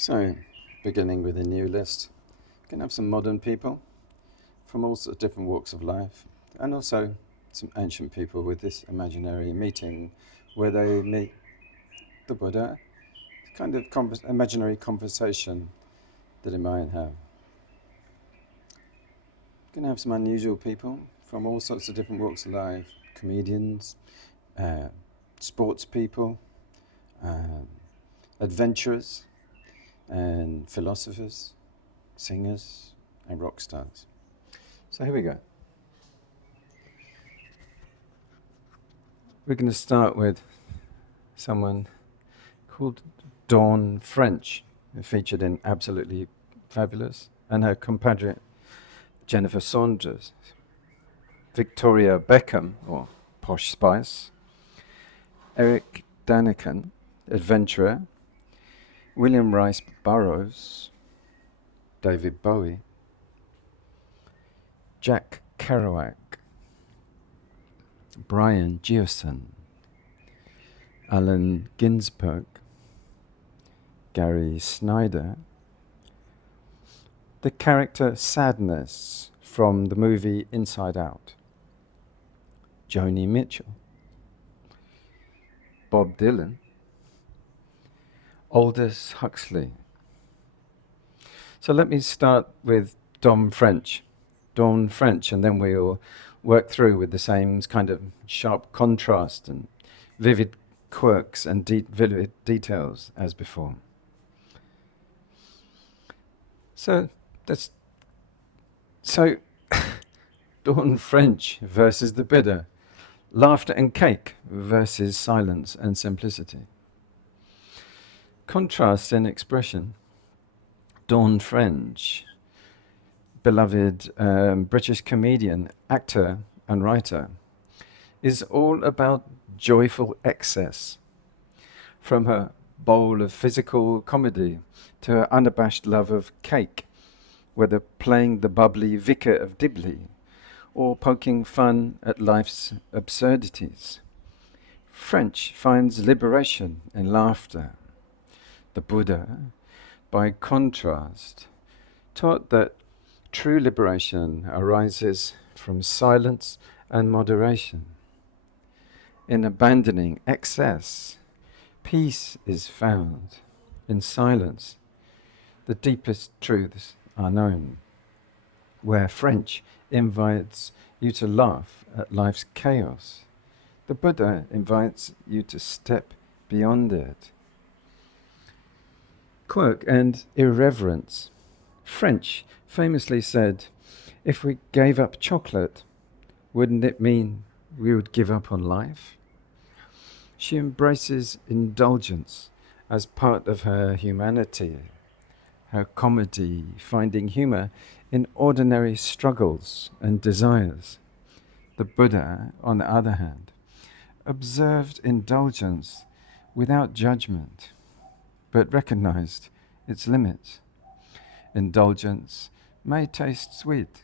So, beginning with a new list, we can have some modern people from all sorts of different walks of life, and also some ancient people with this imaginary meeting where they meet the Buddha, kind of imaginary conversation that it might have. You can have some unusual people from all sorts of different walks of life, comedians, sports people, adventurers, and philosophers, singers, and rock stars. So here we go. We're going to start with someone called Dawn French, who featured in Absolutely Fabulous, and her compadre Jennifer Saunders, Victoria Beckham, or Posh Spice, Eric Däniken, adventurer, William Rice Burroughs, David Bowie, Jack Kerouac, Brian Gysin, Allen Ginsberg, Gary Snyder, the character Sadness from the movie Inside Out, Joni Mitchell, Bob Dylan, Aldous Huxley. So let me start with Dawn French, and then we'll work through with the same kind of sharp contrast and vivid quirks and vivid details as before. So Dawn French versus the Buddha, laughter and cake versus silence and simplicity. Contrast in expression. Dawn French, beloved British comedian, actor and writer, is all about joyful excess. From her bowl of physical comedy to her unabashed love of cake, whether playing the bubbly vicar of Dibley or poking fun at life's absurdities. French finds liberation in laughter. The Buddha, by contrast, taught that true liberation arises from silence and moderation. In abandoning excess, peace is found. In silence, the deepest truths are known. Where French invites you to laugh at life's chaos, the Buddha invites you to step beyond it. Quirk and irreverence. French famously said, if we gave up chocolate, wouldn't it mean we would give up on life? She embraces indulgence as part of her humanity, her comedy, finding humor in ordinary struggles and desires. The Buddha, on the other hand, observed indulgence without judgment, but recognized its limits. Indulgence may taste sweet,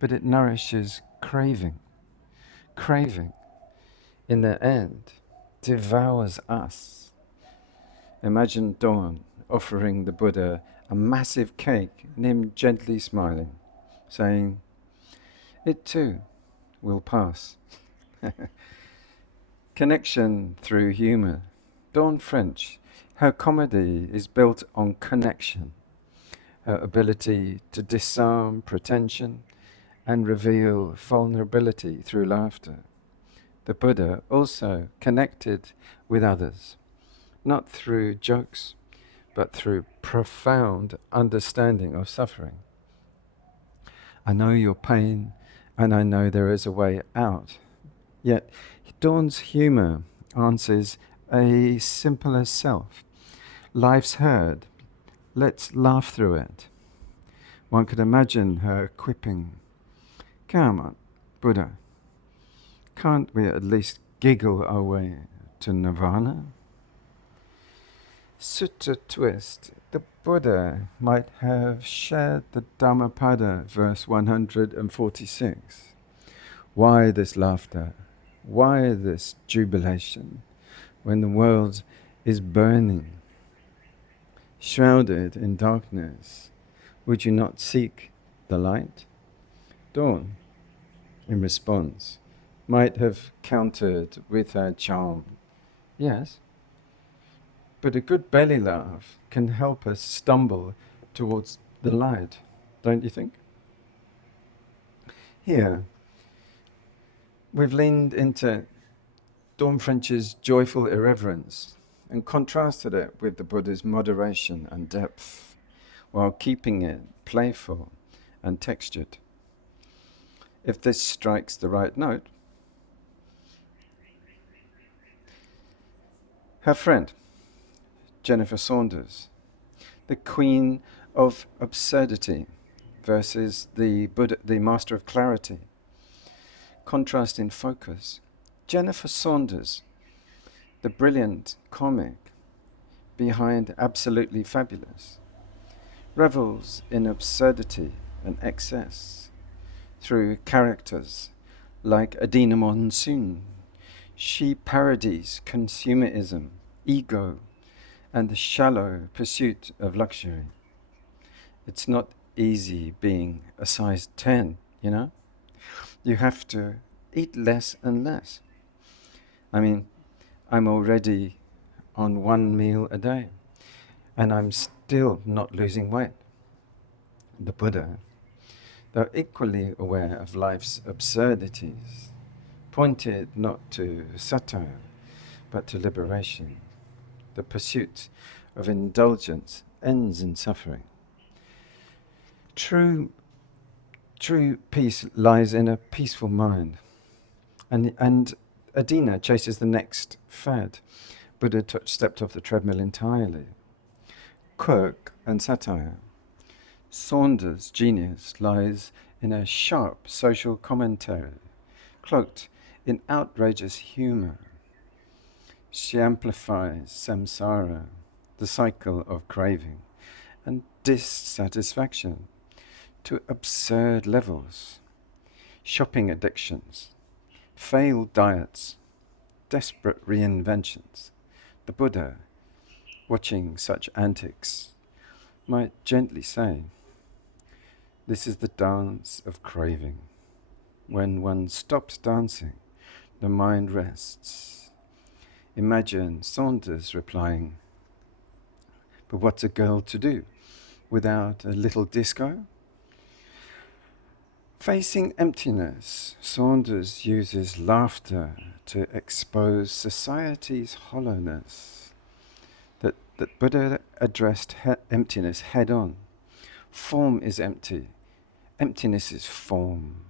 but it nourishes craving. Craving, in the end, devours us. Imagine Dawn offering the Buddha a massive cake and him gently smiling, saying, "It too will pass." Connection through humor. Dawn French, her comedy is built on connection, her ability to disarm pretension and reveal vulnerability through laughter. The Buddha also connected with others, not through jokes, but through profound understanding of suffering. I know your pain, and I know there is a way out. Yet Dawn's humor answers a simpler self. Life's herd, let's laugh through it. One could imagine her quipping, "Come on, Buddha, can't we at least giggle our way to nirvana?" Sutta twist. The Buddha might have shared the Dhammapada, verse 146. Why this laughter? Why this jubilation when the world is burning? Shrouded in darkness, would you not seek the light? Dawn, in response, might have countered with her charm. Yes, but a good belly laugh can help us stumble towards the light, don't you think? Here, we've leaned into Dawn French's joyful irreverence and contrasted it with the Buddha's moderation and depth, while keeping it playful and textured. If this strikes the right note, her friend, Jennifer Saunders, the queen of absurdity versus the Buddha, the master of clarity. Contrast in focus. Jennifer Saunders, the brilliant comic behind Absolutely Fabulous, revels in absurdity and excess through characters like Adina Monsoon. She parodies consumerism, ego, and the shallow pursuit of luxury. It's not easy being a size 10, you know? You have to eat less and less. I mean, I'm already on one meal a day, and I'm still not losing weight. The Buddha, though equally aware of life's absurdities, pointed not to satire, but to liberation. The pursuit of indulgence ends in suffering. True peace lies in a peaceful mind. And Adina chases the next fad. Buddha stepped off the treadmill entirely. Quirk and satire. Saunders' genius lies in a sharp social commentary, cloaked in outrageous humour. She amplifies samsara, the cycle of craving, and dissatisfaction to absurd levels. Shopping addictions, failed diets, desperate reinventions. The Buddha, watching such antics, might gently say, this is the dance of craving. When one stops dancing, the mind rests. Imagine Saunders replying, but what's a girl to do without a little disco? Facing emptiness, Saunders uses laughter to expose society's hollowness. That Buddha addressed emptiness head on. Form is empty. Emptiness is form.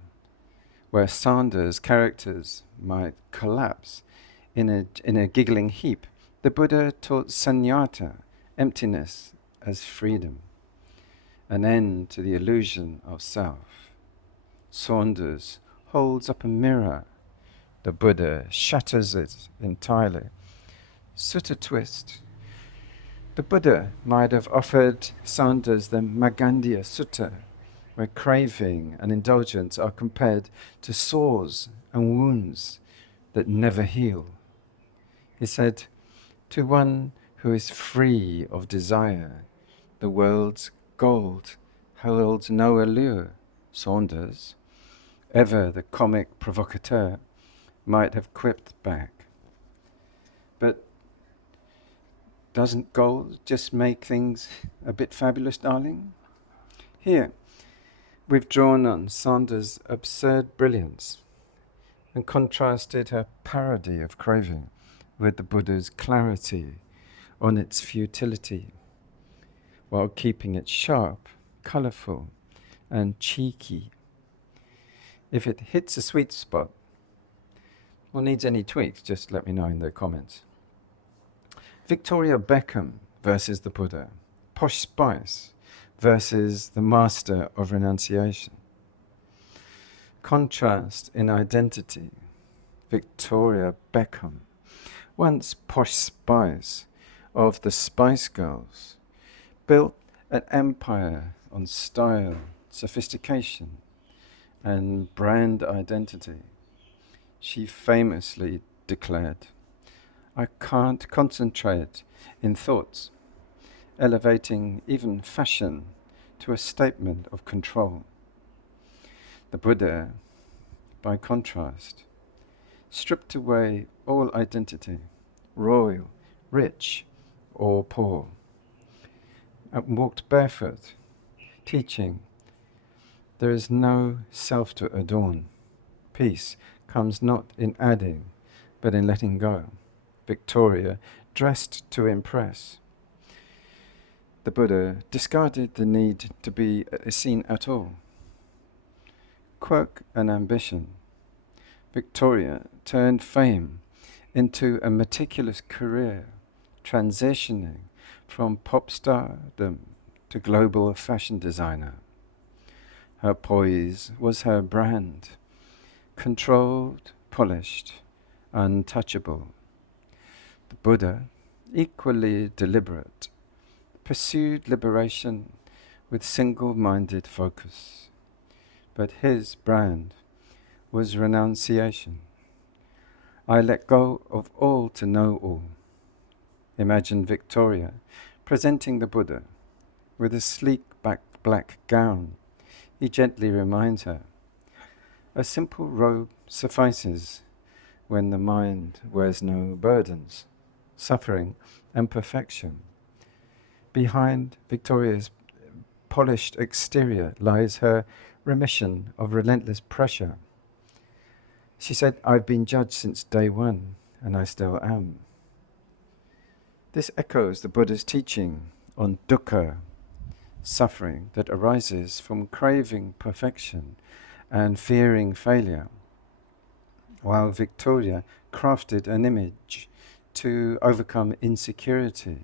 Where Saunders' characters might collapse in a giggling heap, the Buddha taught sunyata, emptiness as freedom, an end to the illusion of self. Saunders holds up a mirror. The Buddha shatters it entirely. Sutta twist. The Buddha might have offered Saunders the Magandhya Sutta, where craving and indulgence are compared to sores and wounds that never heal. He said, to one who is free of desire, the world's gold holds no allure. Saunders, ever the comic provocateur, might have quipped back, but doesn't gold just make things a bit fabulous, darling? Here, we've drawn on Saunders' absurd brilliance and contrasted her parody of craving with the Buddha's clarity on its futility, while keeping it sharp, colourful, and cheeky. If it hits a sweet spot, or needs any tweaks, just let me know in the comments. Victoria Beckham versus the Buddha. Posh Spice versus the master of renunciation. Contrast in identity. Victoria Beckham, once Posh Spice of the Spice Girls, built an empire on style, sophistication, and brand identity. She famously declared, I can't concentrate in thoughts elevating even fashion to a statement of control. The Buddha, by contrast, stripped away all identity, royal, rich, or poor, and walked barefoot, teaching there is no self to adorn. Peace comes not in adding, but in letting go. Victoria, dressed to impress. The Buddha discarded the need to be seen at all. Quirk and ambition. Victoria turned fame into a meticulous career, transitioning from pop stardom to global fashion designer. Her poise was her brand, controlled, polished, untouchable. The Buddha, equally deliberate, pursued liberation with single-minded focus. But his brand was renunciation. I let go of all to know all. Imagine Victoria presenting the Buddha with a sleek black gown. He gently reminds her, a simple robe suffices when the mind wears no burdens, suffering and perfection. Behind Victoria's polished exterior lies her remission of relentless pressure. She said, I've been judged since day one, and I still am. This echoes the Buddha's teaching on dukkha, suffering that arises from craving perfection and fearing failure, while Victoria crafted an image to overcome insecurity.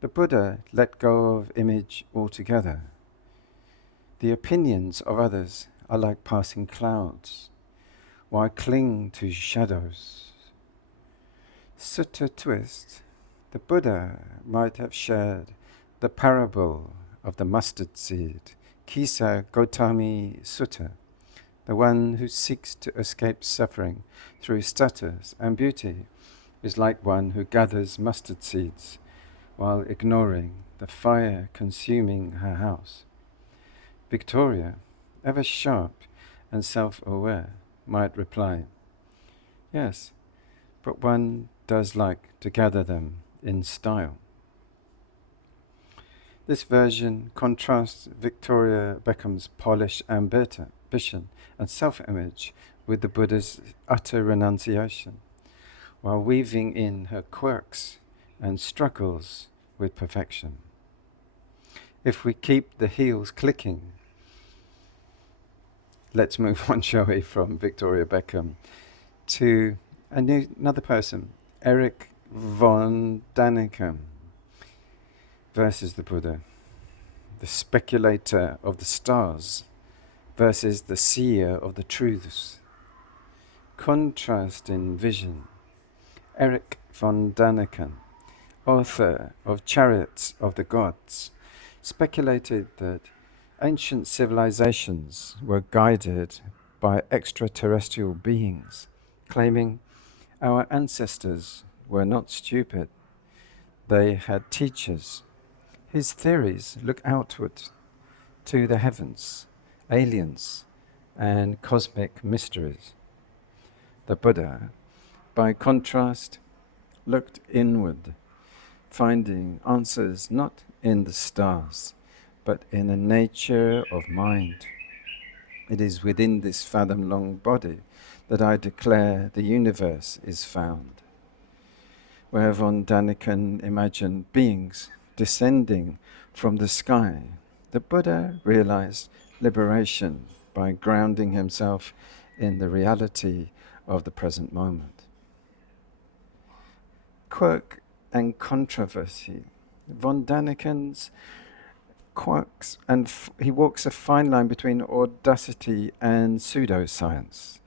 The Buddha let go of image altogether. The opinions of others are like passing clouds, while cling to shadows. Sutta twist, the Buddha might have shared the parable of the mustard seed, Kisa Gotami Sutta, the one who seeks to escape suffering through status and beauty is like one who gathers mustard seeds while ignoring the fire consuming her house. Victoria, ever sharp and self-aware, might reply, yes, but one does like to gather them in style. This version contrasts Victoria Beckham's polished ambition and self-image with the Buddha's utter renunciation, while weaving in her quirks and struggles with perfection. If we keep the heels clicking, let's move on, shall we, from Victoria Beckham to another person, Eric von Däniken versus the Buddha, the speculator of the stars versus the seer of the truths. Contrast in vision. Eric von Däniken, author of Chariots of the Gods, speculated that ancient civilizations were guided by extraterrestrial beings, claiming our ancestors were not stupid. They had teachers. His theories look outward to the heavens, aliens, and cosmic mysteries. The Buddha, by contrast, looked inward, finding answers not in the stars, but in the nature of mind. It is within this fathom-long body that I declare the universe is found. Where von Däniken imagined beings descending from the sky, the Buddha realized liberation by grounding himself in the reality of the present moment. Quirk and controversy. Von Däniken's quirks, and he walks a fine line between audacity and pseudoscience,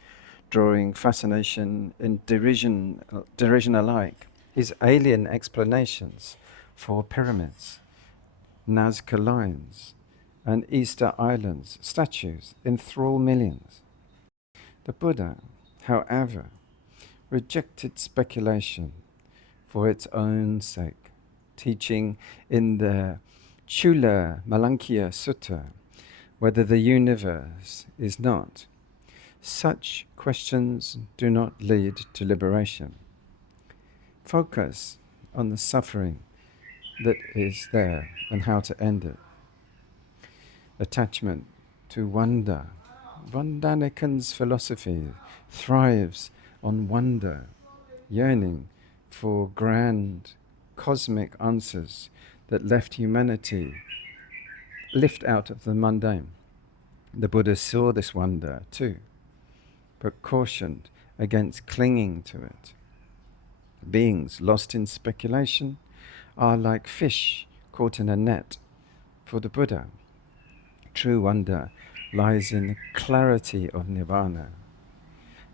drawing fascination and derision alike. His alien explanations for pyramids, Nazca lines, and Easter Islands statues enthrall millions. The Buddha, however, rejected speculation for its own sake, teaching in the Chula Malankya Sutta whether the universe is not. Such questions do not lead to liberation. Focus on the suffering that is there and how to end it. Attachment to wonder. Von Däniken's philosophy thrives on wonder, yearning for grand cosmic answers that lift out of the mundane. The Buddha saw this wonder too, but cautioned against clinging to it. Beings lost in speculation are like fish caught in a net. For the Buddha, true wonder lies in the clarity of nirvana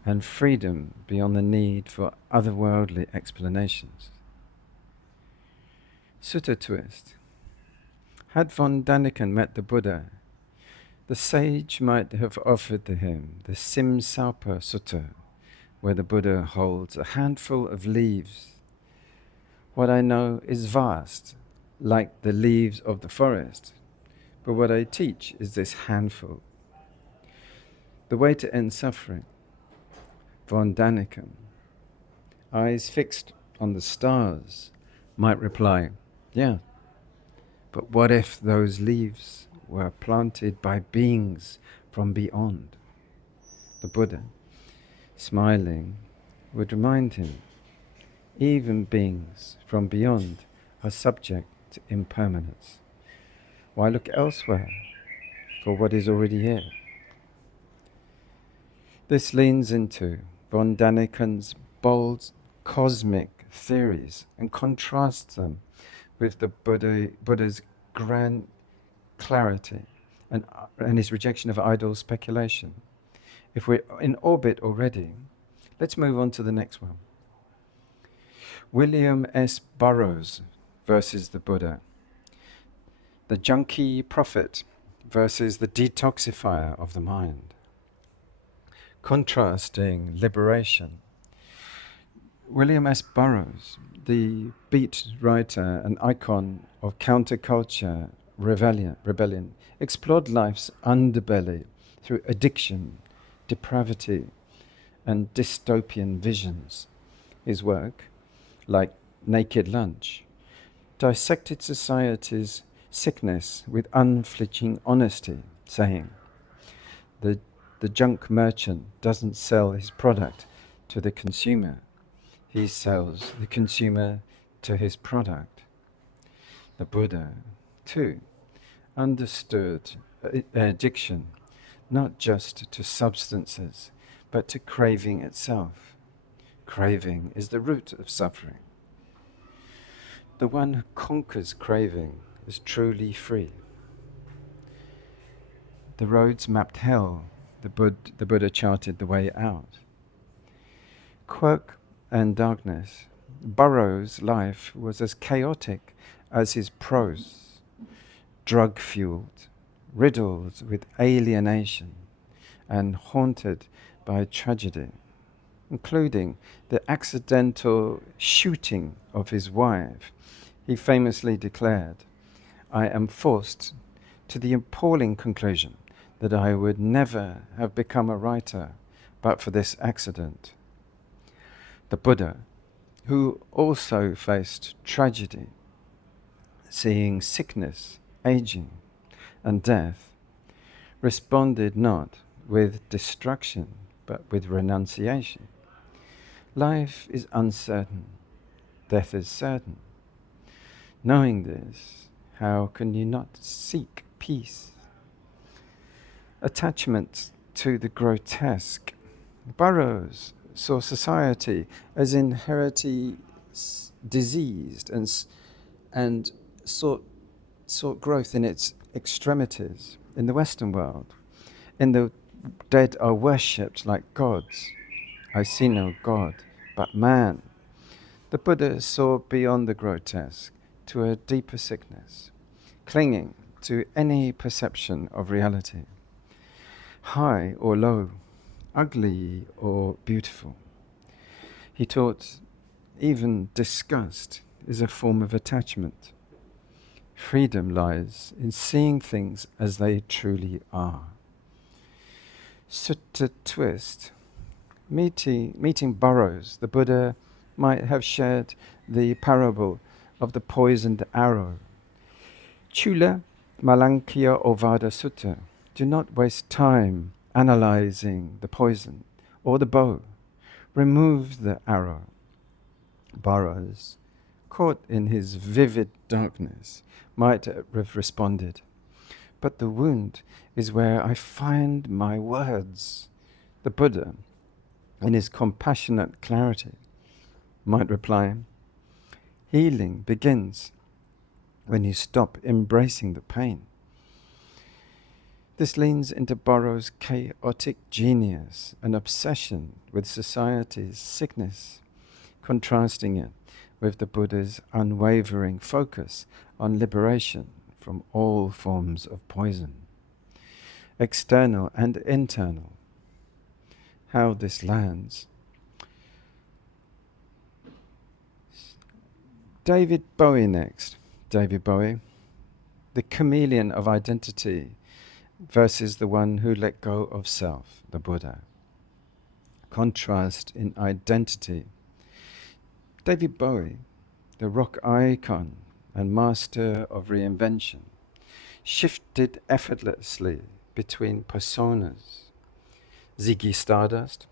and freedom beyond the need for otherworldly explanations. Sutta twist. Had von Däniken met the Buddha, the sage might have offered to him the Simsapa Sutta, where the Buddha holds a handful of leaves. What I know is vast, like the leaves of the forest, but what I teach is this handful. The way to end suffering. Von Däniken, eyes fixed on the stars, might reply, yeah, but what if those leaves were planted by beings from beyond? The Buddha, smiling, would remind him, even beings from beyond are subject to impermanence. Why look elsewhere for what is already here? This leans into von Däniken's bold cosmic theories and contrasts them with the Buddha's grand clarity and his rejection of idle speculation. If we're in orbit already, let's move on to the next one. William S. Burroughs versus the Buddha. The junkie prophet versus the detoxifier of the mind. Contrasting liberation. William S. Burroughs, the beat writer and icon of counterculture rebellion, explored life's underbelly through addiction, depravity, and dystopian visions. His work, like Naked Lunch, dissected society's sickness with unflinching honesty, saying, the junk merchant doesn't sell his product to the consumer. He sells the consumer to his product. The Buddha, too, understood addiction not just to substances, but to craving itself. Craving is the root of suffering. The one who conquers craving is truly free. The roads mapped hell. The Buddha charted the way out. Quirk and darkness. Burroughs' life was as chaotic as his prose, drug-fueled, riddled with alienation, and haunted by tragedy, including the accidental shooting of his wife. He famously declared, "I am forced to the appalling conclusion that I would never have become a writer but for this accident." The Buddha, who also faced tragedy, seeing sickness, aging, and death, responded not with destruction but with renunciation. Life is uncertain, death is certain. Knowing this, how can you not seek peace? Attachment to the grotesque. Burroughs saw society as inherently diseased and sought growth in its extremities. In the Western world, in the dead are worshipped like gods. I see no God but man. The Buddha saw beyond the grotesque to a deeper sickness, clinging to any perception of reality, high or low, ugly or beautiful. He taught even disgust is a form of attachment. Freedom lies in seeing things as they truly are. Sutta twist. Meeting Burroughs, the Buddha might have shared the parable of the poisoned arrow. Chula Malankya Ovada Sutta. Do not waste time analyzing the poison or the bow. Remove the arrow. Burroughs, caught in his vivid darkness, might have responded, but the wound is where I find my words. The Buddha, in his compassionate clarity, might reply, healing begins when you stop embracing the pain. This leans into Burroughs' chaotic genius, an obsession with society's sickness, contrasting it with the Buddha's unwavering focus on liberation from all forms of poison, external and internal. How this lands. David Bowie next. David Bowie, the chameleon of identity versus the one who let go of self, the Buddha. Contrast in identity. David Bowie, the rock icon and master of reinvention, shifted effortlessly between personas. Ziggy Stardust,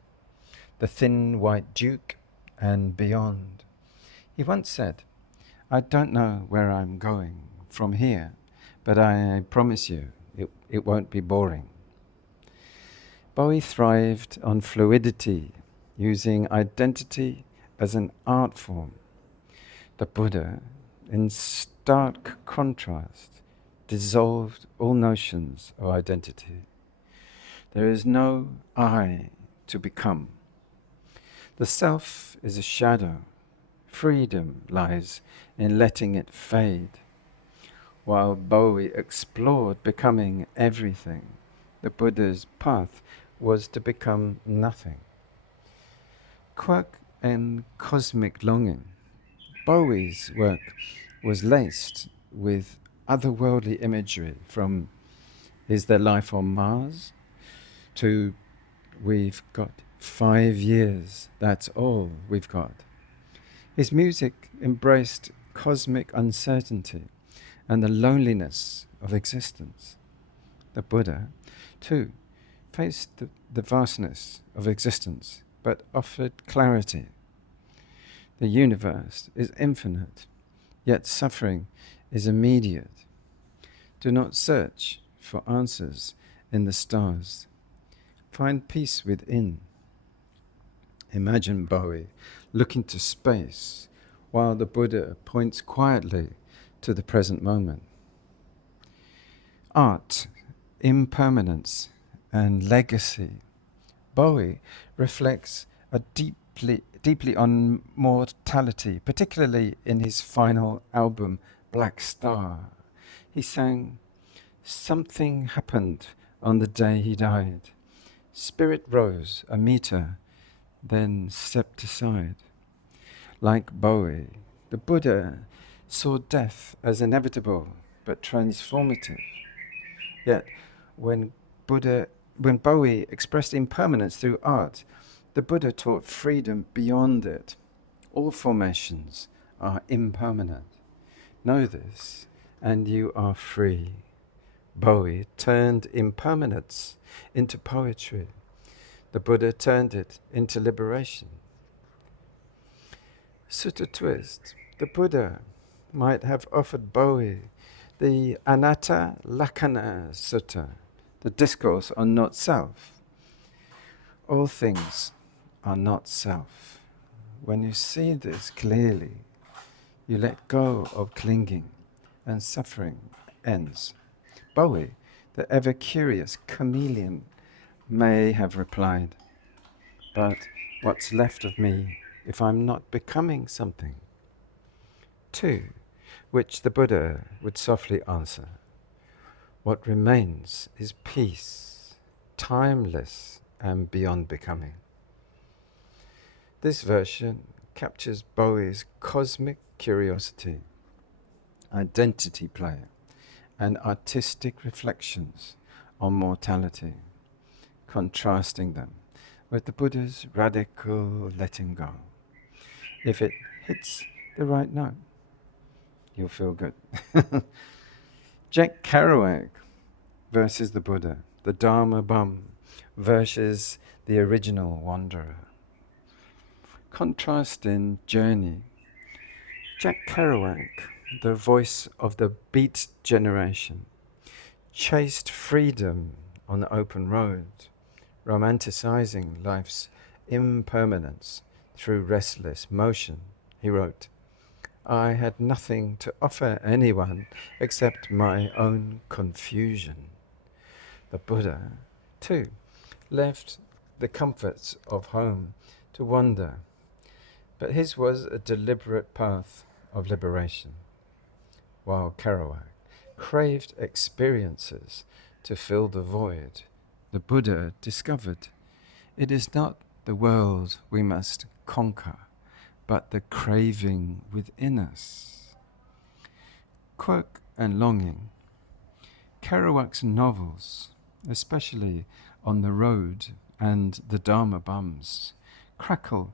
the thin white duke, and beyond. He once said, I don't know where I'm going from here, but I promise you it won't be boring. Bowie thrived on fluidity, using identity as an art form. The Buddha, in stark contrast, dissolved all notions of identity. There is no I to become. The self is a shadow. Freedom lies in letting it fade. While Bowie explored becoming everything, the Buddha's path was to become nothing. Quirk and cosmic longing. Bowie's work was laced with otherworldly imagery, from Is There Life on Mars to We've Got 5 years, that's all we've got. His music embraced cosmic uncertainty and the loneliness of existence. The Buddha, too, faced the vastness of existence, but offered clarity. The universe is infinite, yet suffering is immediate. Do not search for answers in the stars. Find peace within. Imagine Bowie looking to space while the Buddha points quietly to the present moment. Art, impermanence, and legacy. Bowie reflects deeply on mortality, particularly in his final album, Black Star. He sang, "Something happened on the day he died. Spirit rose a meter, then stepped aside." Like Bowie, the Buddha saw death as inevitable but transformative. Yet, when Bowie expressed impermanence through art, the Buddha taught freedom beyond it. All formations are impermanent. Know this, and you are free. Bowie turned impermanence into poetry. The Buddha turned it into liberation. Sutta twist. The Buddha might have offered Bowie the Anatta Lakkhana Sutta, the discourse on not self. All things are not self. When you see this clearly, you let go of clinging and suffering ends. Bowie, the ever-curious chameleon, may have replied, but what's left of me if I'm not becoming something? 2. Which the Buddha would softly answer, what remains is peace, timeless and beyond becoming. This version captures Bowie's cosmic curiosity, identity play, and artistic reflections on mortality, contrasting them with the Buddha's radical letting go. If it hits the right note, you'll feel good. Jack Kerouac versus the Buddha, the Dharma Bum versus the original wanderer. Contrast in Joni. Jack Kerouac, the voice of the Beat generation, chased freedom on the open road, romanticizing life's impermanence through restless motion. He wrote, "I had nothing to offer anyone except my own confusion." The Buddha, too, left the comforts of home to wander, but his was a deliberate path of liberation, while Kerouac craved experiences to fill the void. The Buddha discovered it is not the world we must conquer, but the craving within us. Quirk and longing. Kerouac's novels, especially On the Road and The Dharma Bums, crackle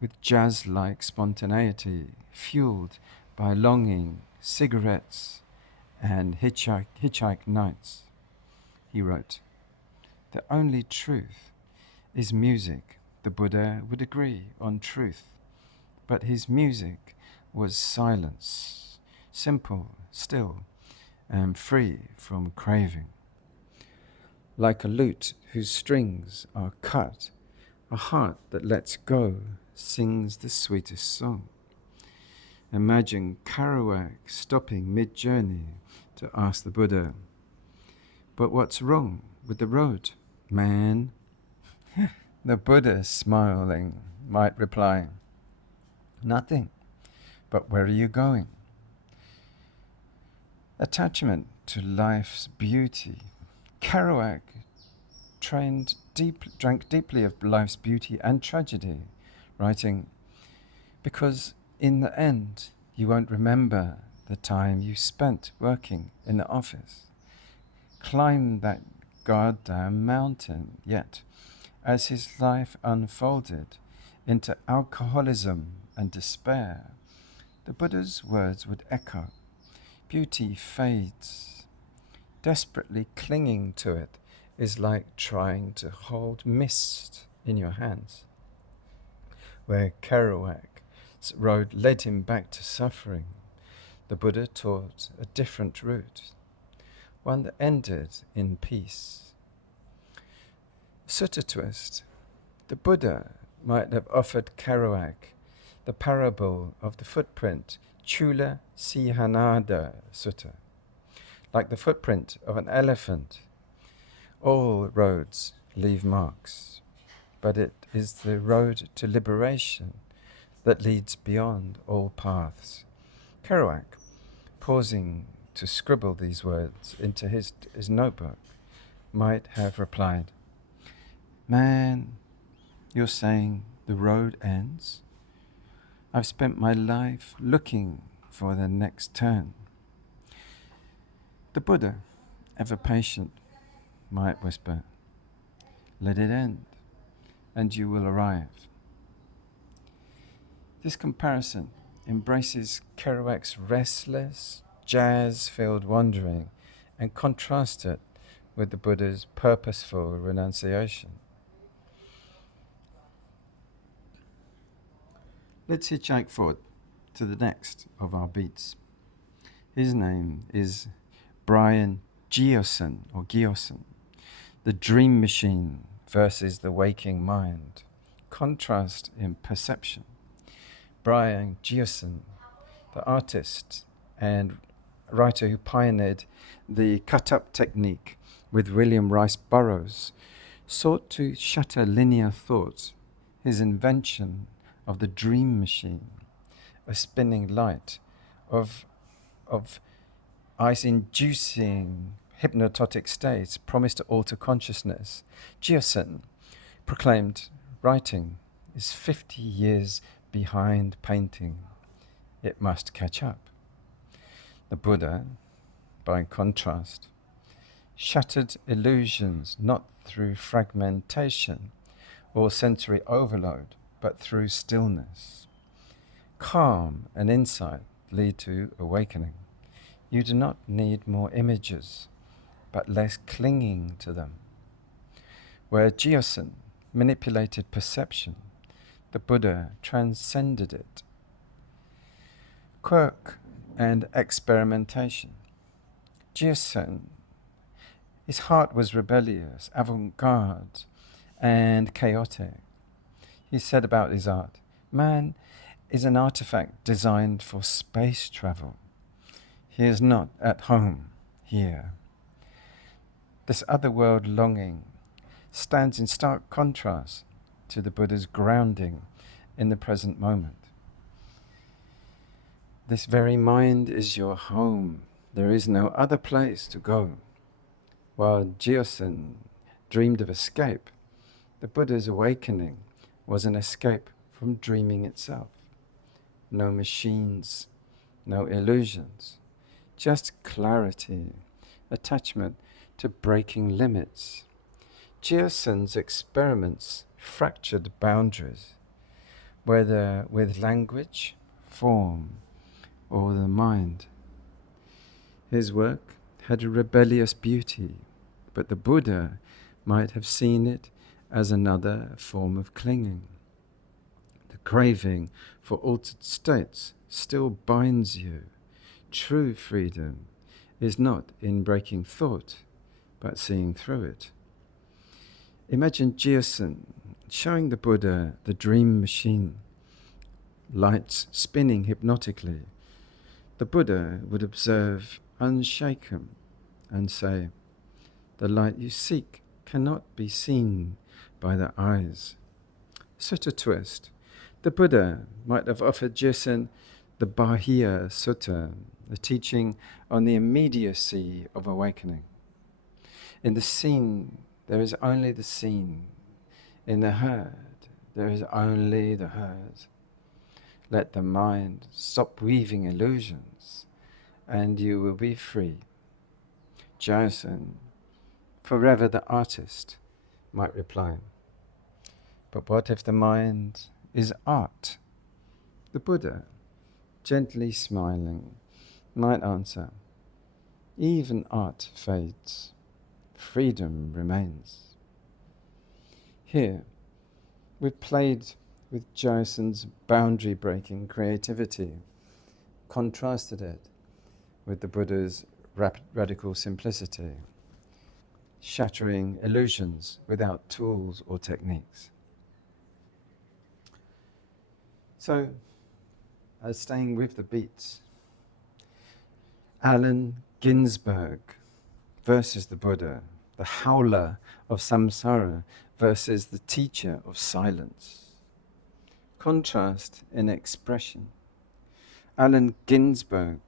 with jazz-like spontaneity, fueled by longing, cigarettes, and hitchhike nights. He wrote, "The only truth is music." The Buddha would agree on truth, but his music was silence, simple, still, and free from craving. Like a lute whose strings are cut, a heart that lets go sings the sweetest song. Imagine Kerouac stopping mid-journey to ask the Buddha, "But what's wrong with the road, man?" The Buddha, smiling, might reply, "Nothing, but where are you going?" Attachment to life's beauty. Kerouac drank deeply of life's beauty and tragedy, writing, "Because in the end, you won't remember the time you spent working in the office. Climb that goddamn mountain." Yet, as his life unfolded into alcoholism and despair, the Buddha's words would echo. Beauty fades. Desperately clinging to it is like trying to hold mist in your hands. Where Kerouac's road led him back to suffering, the Buddha taught a different route, one that ended in peace. Sutta twist. The Buddha might have offered Kerouac the parable of the footprint, Chula Sihanada Sutta, like the footprint of an elephant. All roads leave marks, but it is the road to liberation that leads beyond all paths. Kerouac, pausing to scribble these words into his notebook, might have replied, "Man, you're saying the road ends? I've spent my life looking for the next turn." The Buddha, ever patient, might whisper, "Let it end, and you will arrive." This comparison embraces Kerouac's restless, jazz-filled wandering and contrasts it with the Buddha's purposeful renunciation. Let's hitchhike forward to the next of our beats. His name is Brian Gysin, or Gysin, the dream machine versus the waking mind. Contrast in perception. Brian Gysin, the artist and writer who pioneered the cut-up technique with William Rice Burroughs, sought to shatter linear thought. His invention of the dream machine, a spinning light of ice-inducing hypnotic states promised to alter consciousness. Gysin proclaimed writing is 50 years behind painting. It must catch up. The Buddha, by contrast, shattered illusions not through fragmentation or sensory overload, but through stillness. Calm and insight lead to awakening. You do not need more images, but less clinging to them. Where Gysin manipulated perception, the Buddha transcended it. Quirk and experimentation. Gysin, his heart was rebellious, avant-garde, and chaotic. He said about his art, man is an artifact designed for space travel. He is not at home here. This otherworld longing stands in stark contrast to the Buddha's grounding in the present moment. This very mind is your home. There is no other place to go. While Gysin dreamed of escape, the Buddha's awakening was an escape from dreaming itself. No machines, no illusions, just clarity, attachment to breaking limits. Gysin's experiments fractured boundaries, whether with language, form, or the mind. His work had a rebellious beauty, but the Buddha might have seen it as another form of clinging. The craving for altered states still binds you. True freedom is not in breaking thought, but seeing through it. Imagine Gysin showing the Buddha the dream machine, lights spinning hypnotically. The Buddha would observe unshaken and say, the light you seek cannot be seen by the eyes. Sutta twist. The Buddha might have offered Gysin the Bahia Sutta, the teaching on the immediacy of awakening. In the seen, there is only the seen. In the heard, there is only the heard. Let the mind stop weaving illusions, and you will be free. Gysin, forever the artist, might reply. But what if the mind is art? The Buddha, gently smiling, might answer, even art fades, freedom remains. Here, we've played with Gysin's boundary-breaking creativity, contrasted it with the Buddha's radical simplicity, shattering illusions without tools or techniques. So, staying with the beats, Allen Ginsberg versus the Buddha, the howler of samsara versus the teacher of silence. Contrast in expression. Allen Ginsberg,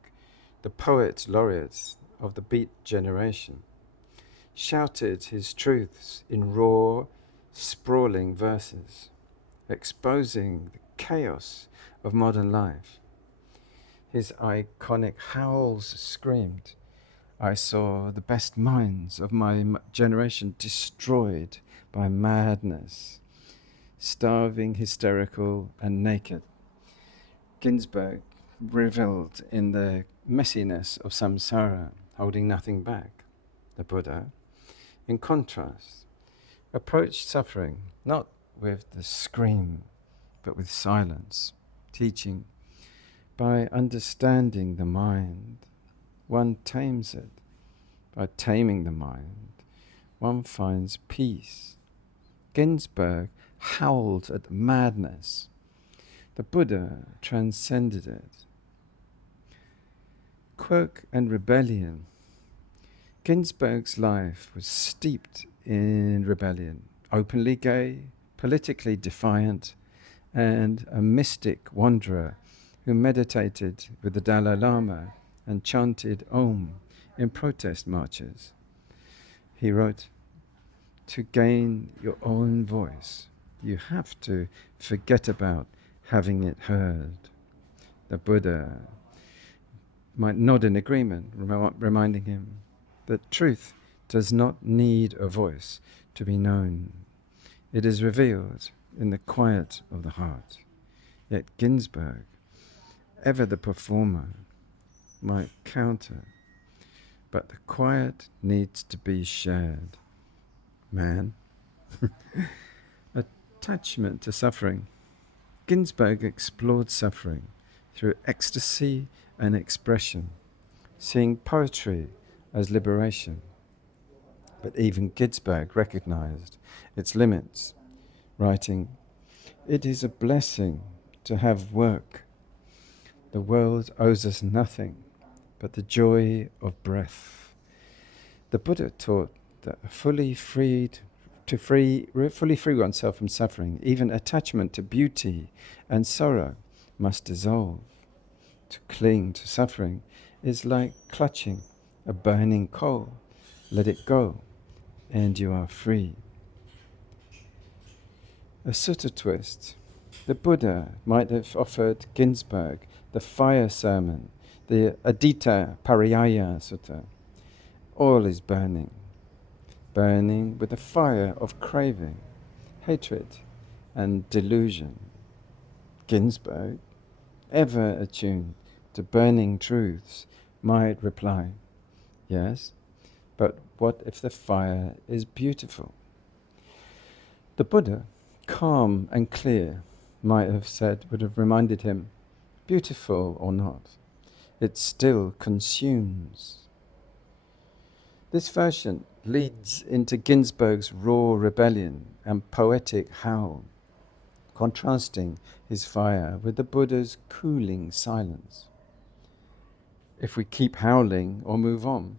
the poet laureate of the Beat generation, shouted his truths in raw, sprawling verses, exposing the chaos of modern life. His iconic howls screamed, I saw the best minds of my generation destroyed by madness, starving, hysterical, and naked. Ginsberg reveled in the messiness of samsara, holding nothing back. The Buddha, in contrast, approached suffering not with the scream, but with silence, teaching, by understanding the mind, one tames it. By taming the mind, one finds peace. Ginsberg howled at madness. The Buddha transcended it. Quirk and rebellion. Ginsberg's life was steeped in rebellion, openly gay, politically defiant, and a mystic wanderer who meditated with the Dalai Lama and chanted Om in protest marches. He wrote, to gain your own voice, you have to forget about having it heard. The Buddha might nod in agreement, reminding him that truth does not need a voice to be known. It is revealed in the quiet of the heart. Yet Ginsberg, ever the performer, might counter, but the quiet needs to be shared. Man. Attachment to suffering. Ginsberg explored suffering through ecstasy and expression, seeing poetry as liberation. But even Ginsberg recognized its limits, writing, "It is a blessing to have work. The world owes us nothing but the joy of breath." The Buddha taught that fully free oneself from suffering, even attachment to beauty and sorrow, must dissolve. To cling to suffering is like clutching a burning coal. Let it go, and you are free. A sutta twist. The Buddha might have offered Ginsberg the fire sermon, the Adita Pariyaya Sutta. All is burning, burning with the fire of craving, hatred, and delusion. Ginsberg, ever attuned to burning truths, might reply, "Yes, but what if the fire is beautiful?" The Buddha, calm and clear, would have reminded him, beautiful or not, it still consumes. This version leads into Ginsberg's raw rebellion and poetic howl, contrasting his fire with the Buddha's cooling silence. If we keep howling or move on,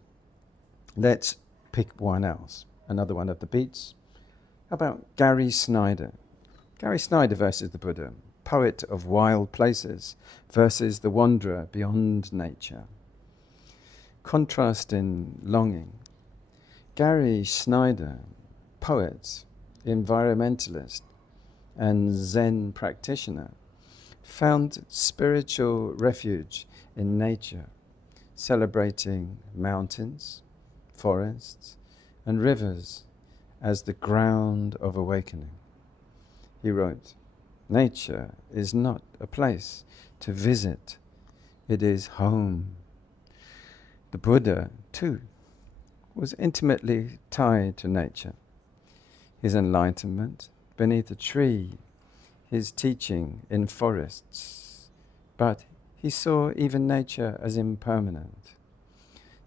let's pick one else. Another one of the beats. How about Gary Snyder? Gary Snyder versus the Buddha, poet of wild places versus the wanderer beyond nature. Contrast in longing. Gary Snyder, poet, environmentalist, and Zen practitioner, found spiritual refuge in nature, celebrating mountains, forests, and rivers as the ground of awakening. He wrote, "Nature is not a place to visit, it is home." The Buddha, too, was intimately tied to nature. His enlightenment beneath a tree, his teaching in forests, but he saw even nature as impermanent.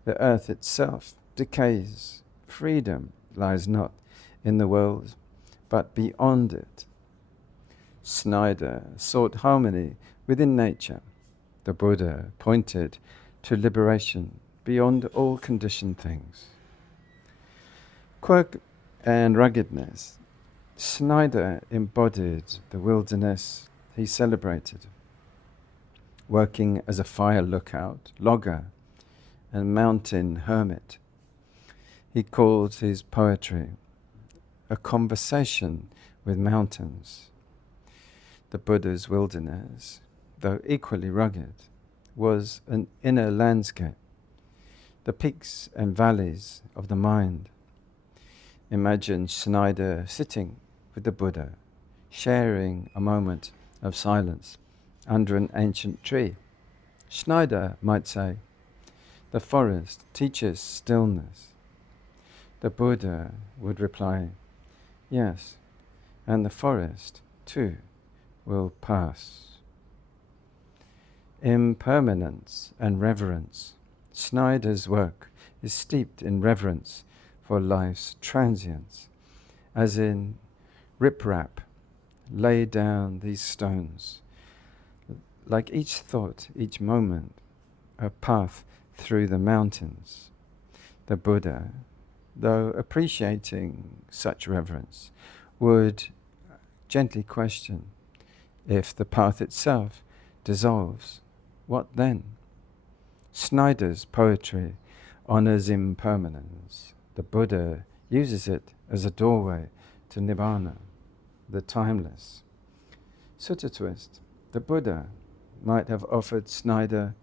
The earth itself decays. Freedom lies not in the world, but beyond it. Snyder sought harmony within nature. The Buddha pointed to liberation beyond all conditioned things. Quirk and ruggedness. Snyder embodied the wilderness he celebrated, working as a fire lookout, logger, and mountain hermit. He called his poetry a conversation with mountains. The Buddha's wilderness, though equally rugged, was an inner landscape, the peaks and valleys of the mind. Imagine Snyder sitting with the Buddha, sharing a moment of silence under an ancient tree. Snyder might say, "The forest teaches stillness." The Buddha would reply, "Yes, and the forest, too, will pass." Impermanence and reverence. Snyder's work is steeped in reverence for life's transience, as in riprap, lay down these stones. Like each thought, each moment, a path through the mountains. The Buddha, though appreciating such reverence, would gently question, if the path itself dissolves, what then? Snyder's poetry honors impermanence. The Buddha uses it as a doorway to Nibbana, the timeless. Sutta twist. The Buddha might have offered Snyder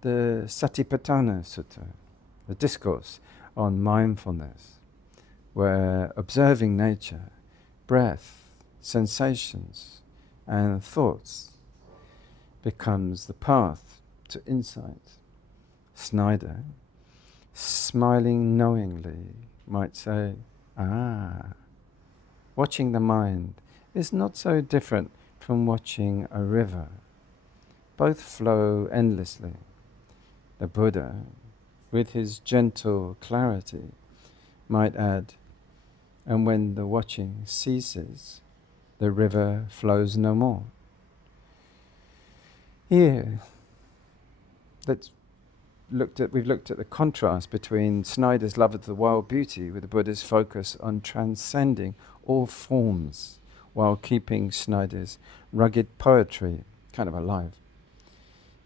the Satipatthana Sutta, the discourse on mindfulness, where observing nature, breath, sensations, and thoughts becomes the path to insight. Snyder, smiling knowingly, might say, watching the mind is not so different from watching a river. Both flow endlessly. The Buddha, with his gentle clarity, might add, and when the watching ceases, the river flows no more. Here, we've looked at the contrast between Snyder's love of the wild beauty with the Buddha's focus on transcending all forms while keeping Snyder's rugged poetry kind of alive.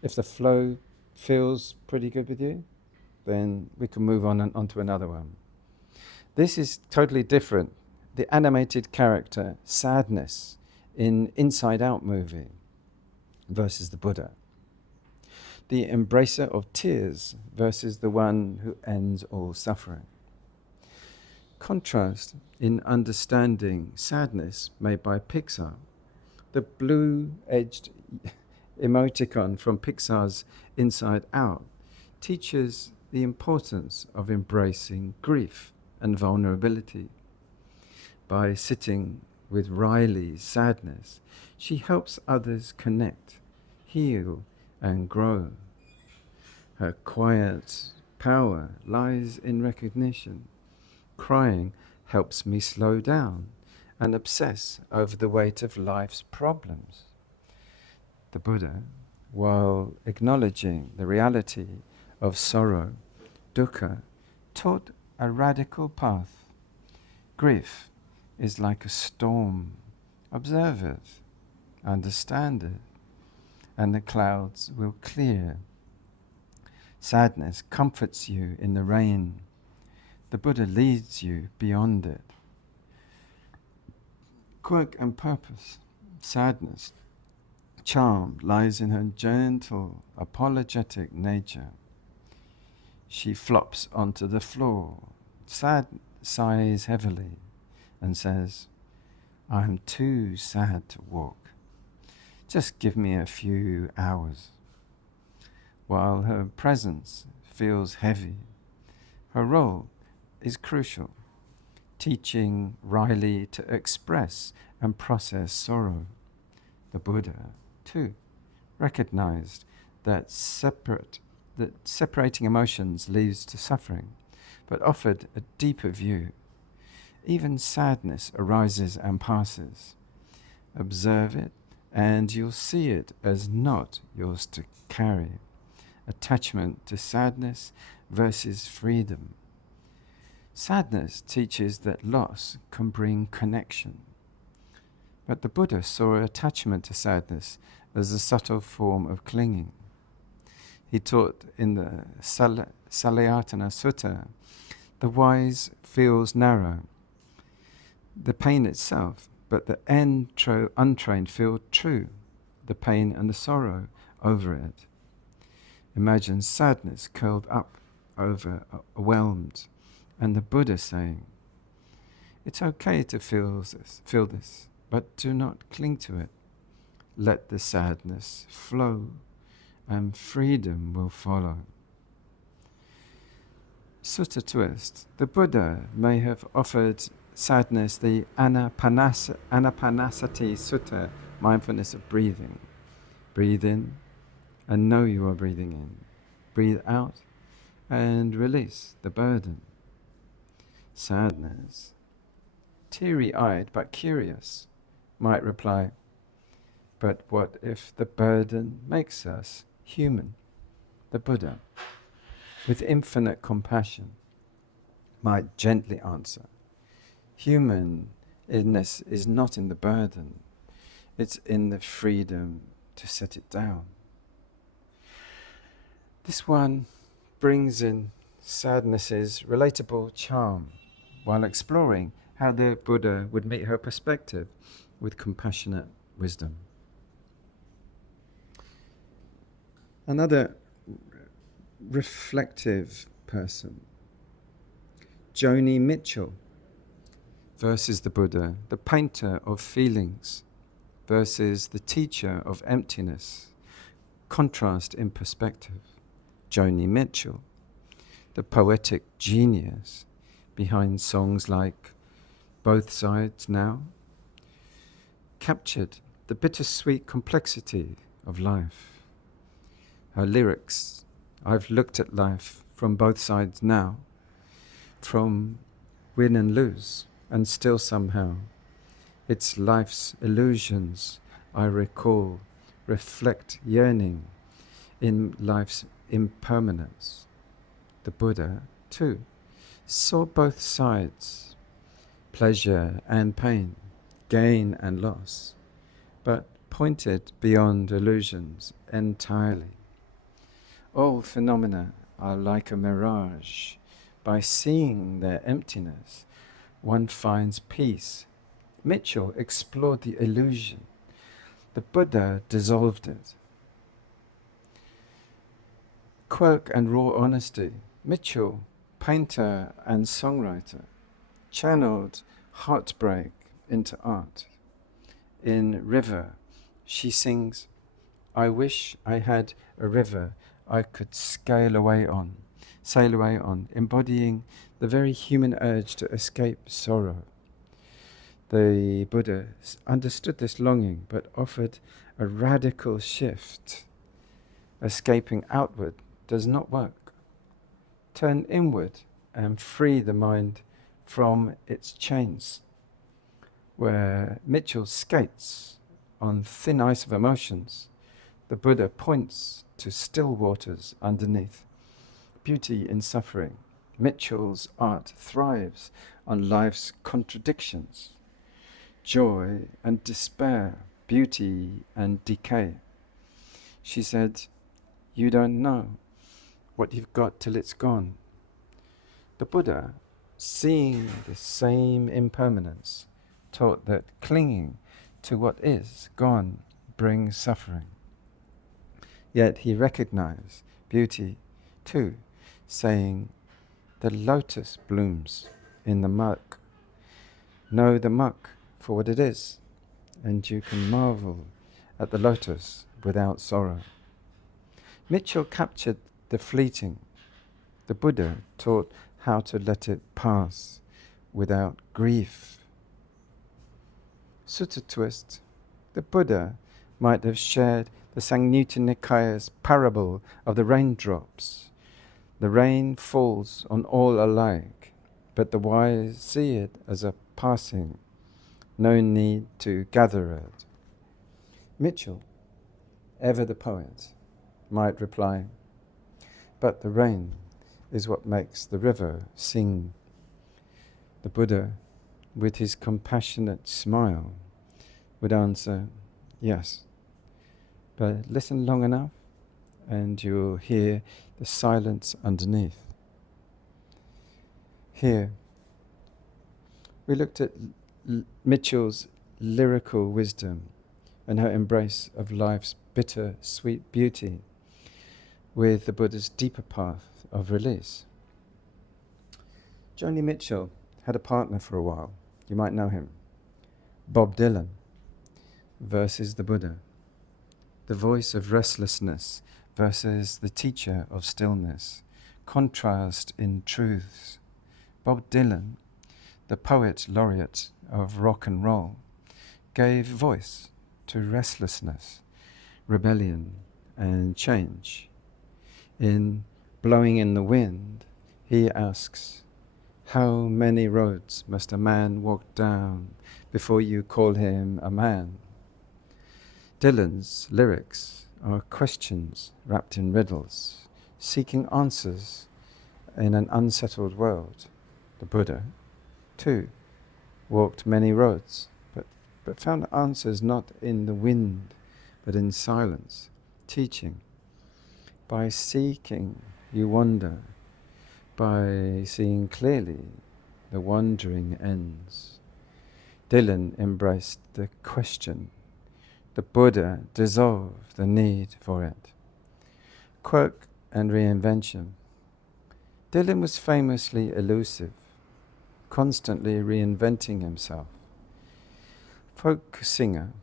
If the flow feels pretty good with you, then we can move on to another one. This is totally different. The animated character, Sadness, in Inside Out movie versus the Buddha. The embracer of tears versus the one who ends all suffering. Contrast in understanding Sadness made by Pixar. The blue-edged emoticon from Pixar's Inside Out teaches the importance of embracing grief and vulnerability. By sitting with Riley's sadness, she helps others connect, heal, and grow. Her quiet power lies in recognition. Crying helps me slow down and obsess over the weight of life's problems. The Buddha, while acknowledging the reality of sorrow, dukkha, taught a radical path. Grief is like a storm. Observe it, understand it, and the clouds will clear. Sadness comforts you in the rain. The Buddha leads you beyond it. Quirk and purpose. Sadness, charm lies in her gentle, apologetic nature. She flops onto the floor, sighs heavily, and says, "I'm too sad to walk. Just give me a few hours." While her presence feels heavy, her role is crucial, teaching Riley to express and process sorrow. The Buddha, too, recognized that separating emotions leads to suffering, but offered a deeper view. Even sadness arises and passes. Observe it, and you'll see it as not yours to carry. Attachment to sadness versus freedom. Sadness teaches that loss can bring connection. But the Buddha saw attachment to sadness as a subtle form of clinging. He taught in the Salayatana Sutta, the wise feels narrow, the pain itself, but the untrained feel true, the pain and the sorrow over it. Imagine sadness curled up, overwhelmed, and the Buddha saying, "It's okay to feel this, but do not cling to it. Let the sadness flow, and freedom will follow." Sutta twist. The Buddha may have offered sadness the Anapanasati Sutta, mindfulness of breathing. Breathe in and know you are breathing in. Breathe out and release the burden. Sadness, teary-eyed but curious, might reply, "But what if the burden makes us human?" The Buddha, with infinite compassion, might gently answer, "Humanness is not in the burden, it's in the freedom to set it down." This one brings in sadness's relatable charm while exploring how the Buddha would meet her perspective with compassionate wisdom. Another reflective person, Joni Mitchell, versus the Buddha, the painter of feelings, versus the teacher of emptiness. Contrast in perspective. Joni Mitchell, the poetic genius behind songs like Both Sides Now, captured the bittersweet complexity of life. Her lyrics, I've looked at life from both sides now, from win and lose, and still somehow it's life's illusions I recall, reflect yearning in life's impermanence. The Buddha, too, saw both sides, pleasure and pain, gain and loss, but pointed beyond illusions entirely. All phenomena are like a mirage. By seeing their emptiness, one finds peace. Mitchell explored the illusion. The Buddha dissolved it. Quirk and raw honesty. Mitchell, painter and songwriter, channeled heartbreak into art. In River, she sings, I wish I had a river I could sail away on, embodying the very human urge to escape sorrow. The Buddha understood this longing, but offered a radical shift. Escaping outward does not work. Turn inward and free the mind from its chains. Where Mitchell skates on thin ice of emotions, the Buddha points to still waters underneath. Beauty in suffering. Mitchell's art thrives on life's contradictions. Joy and despair, beauty and decay. She said, you don't know what you've got till it's gone. The Buddha, seeing the same impermanence, taught that clinging to what is gone brings suffering. Yet he recognized beauty too, saying, the lotus blooms in the muck. Know the muck for what it is, and you can marvel at the lotus without sorrow. Mitchell captured the fleeting. The Buddha taught how to let it pass without grief. Sutta twist. The Buddha might have shared the Samyutta Nikaya's parable of the raindrops. The rain falls on all alike, but the wise see it as a passing. No need to gather it. Mitchell, ever the poet, might reply, but the rain is what makes the river sing. The Buddha, with his compassionate smile, would answer, yes, but listen long enough and you'll hear the silence underneath. Here, we looked at Mitchell's lyrical wisdom and her embrace of life's bitter, sweet beauty with the Buddha's deeper path of release. Joni Mitchell had a partner for a while. You might know him. Bob Dylan versus the Buddha. The voice of restlessness versus the teacher of stillness. Contrast in truths. Bob Dylan, the poet laureate of rock and roll, gave voice to restlessness, rebellion, and change. In Blowing in the Wind, he asks, how many roads must a man walk down before you call him a man? Dylan's lyrics are questions wrapped in riddles, seeking answers in an unsettled world. The Buddha, too, walked many roads, but found answers not in the wind, but in silence, teaching. By seeking, you wander. By seeing clearly, the wandering ends. Dylan embraced the question. The Buddha dissolved the need for it. Quirk and Reinvention. Dylan was famously elusive, constantly reinventing himself. Folk singer,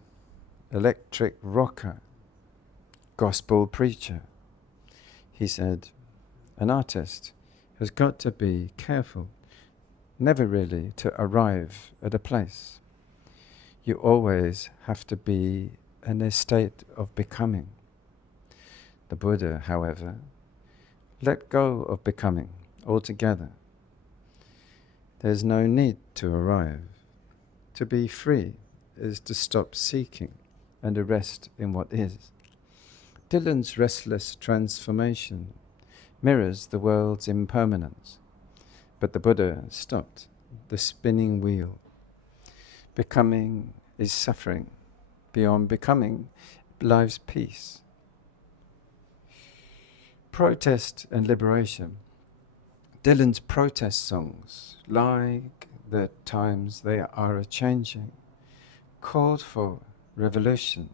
electric rocker, gospel preacher. He said, an artist has got to be careful, never really to arrive at a place. You always have to be in a state of becoming. The Buddha, however, let go of becoming altogether. There's no need to arrive. To be free is to stop seeking and arrest in what is. Dylan's restless transformation mirrors the world's impermanence, but the Buddha stopped the spinning wheel. Becoming is suffering. Beyond becoming lies peace. Protest and liberation. Dylan's protest songs, like the times they are a-changing, called for revolution,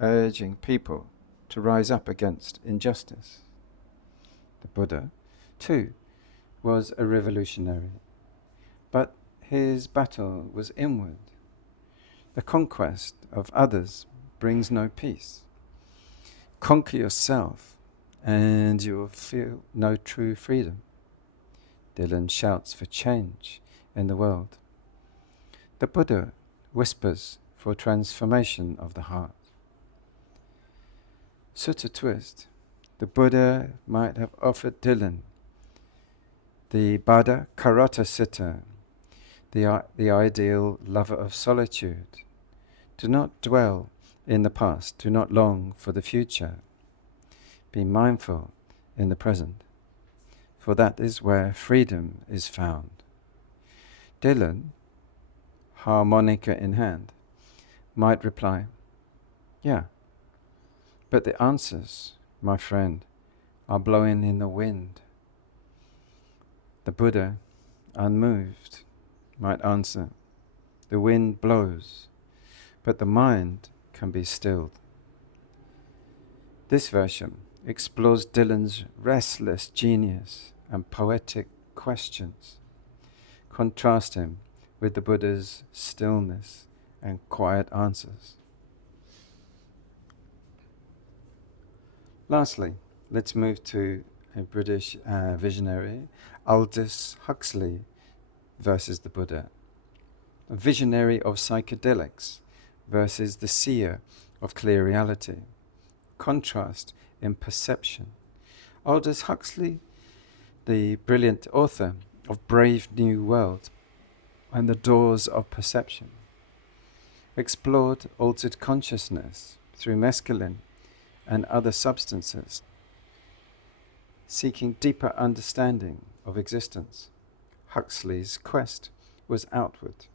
urging people to rise up against injustice. The Buddha, too, was a revolutionary, but his battle was inward. The conquest of others brings no peace. Conquer yourself, and you will feel no true freedom. Dylan shouts for change in the world. The Buddha whispers for transformation of the heart. Sutta twist. The Buddha might have offered Dylan the Baddha Karata Sutta, the ideal lover of solitude. Do not dwell in the past, do not long for the future. Be mindful in the present, for that is where freedom is found. Dylan, harmonica in hand, might reply, yeah, but the answers, my friend, are blowing in the wind. The Buddha, unmoved, might answer, the wind blows, but the mind can be stilled. This version explores Dylan's restless genius and poetic questions. Contrast him with the Buddha's stillness and quiet answers. Lastly, let's move to a British visionary, Aldous Huxley versus the Buddha. A visionary of psychedelics versus the seer of clear reality. Contrast in perception. Aldous Huxley, the brilliant author of Brave New World and the Doors of Perception, explored altered consciousness through mescaline and other substances, seeking deeper understanding of existence. Huxley's quest was outward.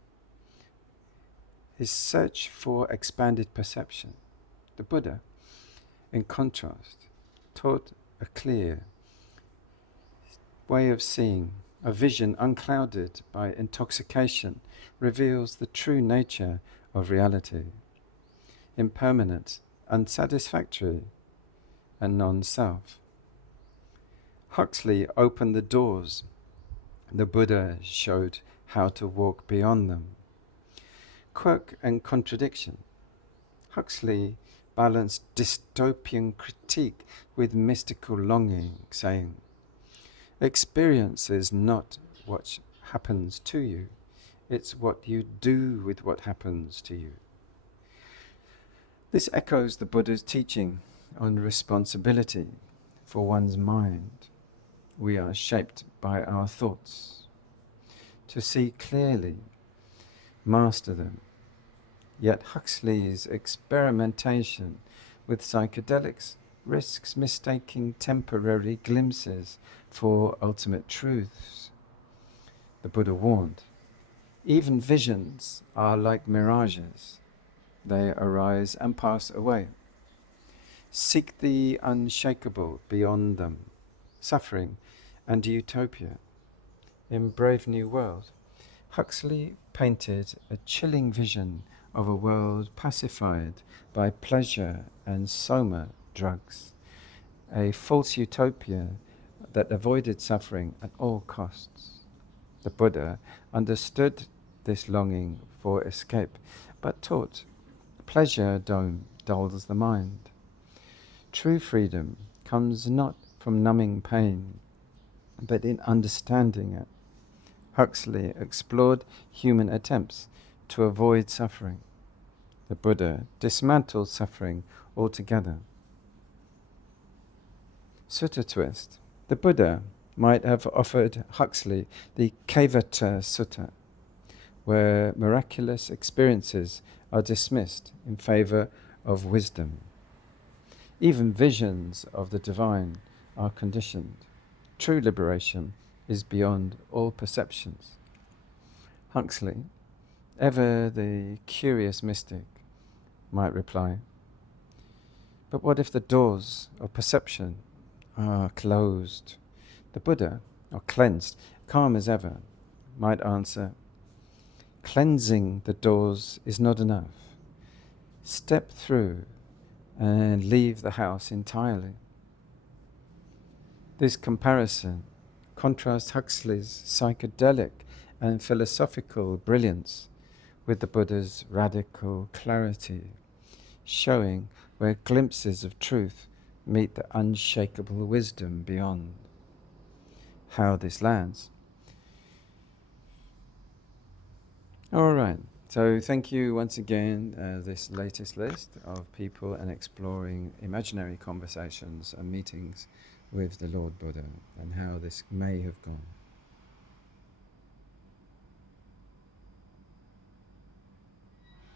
His search for expanded perception. The Buddha, in contrast, taught a clear way of seeing. A vision unclouded by intoxication reveals the true nature of reality. Impermanent, unsatisfactory, and non-self. Huxley opened the doors. The Buddha showed how to walk beyond them. Quirk and contradiction. Huxley balanced dystopian critique with mystical longing, saying, experience is not what happens to you, it's what you do with what happens to you. This echoes the Buddha's teaching on responsibility for one's mind. We are shaped by our thoughts. To see clearly, master them. Yet Huxley's experimentation with psychedelics risks mistaking temporary glimpses for ultimate truths. The Buddha warned, even visions are like mirages. They arise and pass away. Seek the unshakable beyond them, suffering and utopia. In Brave New World, Huxley painted a chilling vision of a world pacified by pleasure and soma drugs, a false utopia that avoided suffering at all costs. The Buddha understood this longing for escape, but taught pleasure dulls the mind. True freedom comes not from numbing pain, but in understanding it. Huxley explored human attempts to avoid suffering. The Buddha dismantled suffering altogether. Sutta twist. The Buddha might have offered Huxley the Kaivatta Sutta, where miraculous experiences are dismissed in favor of wisdom. Even visions of the divine are conditioned. True liberation is beyond all perceptions. Huxley, ever the curious mystic, might reply, but what if the doors of perception are closed? The Buddha, or cleansed, calm as ever, might answer, cleansing the doors is not enough. Step through and leave the house entirely. This comparison contrasts Huxley's psychedelic and philosophical brilliance with the Buddha's radical clarity, showing where glimpses of truth meet the unshakable wisdom beyond. How this lands. All right, so thank you once again, this latest list of people and exploring imaginary conversations and meetings with the Lord Buddha and how this may have gone.